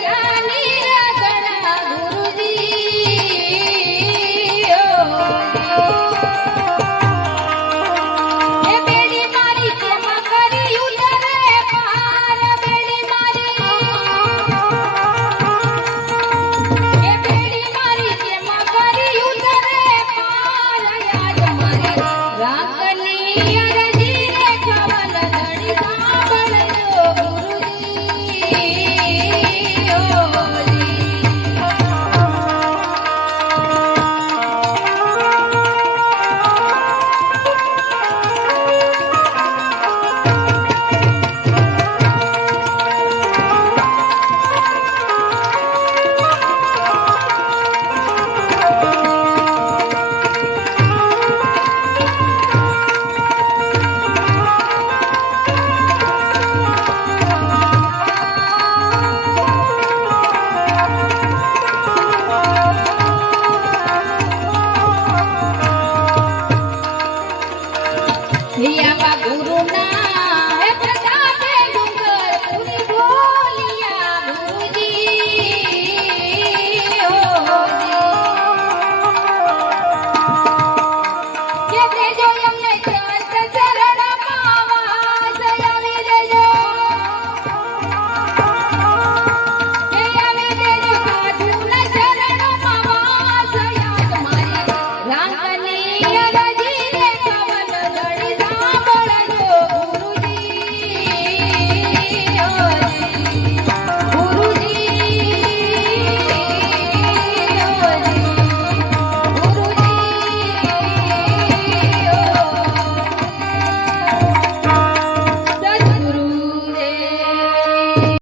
yeah.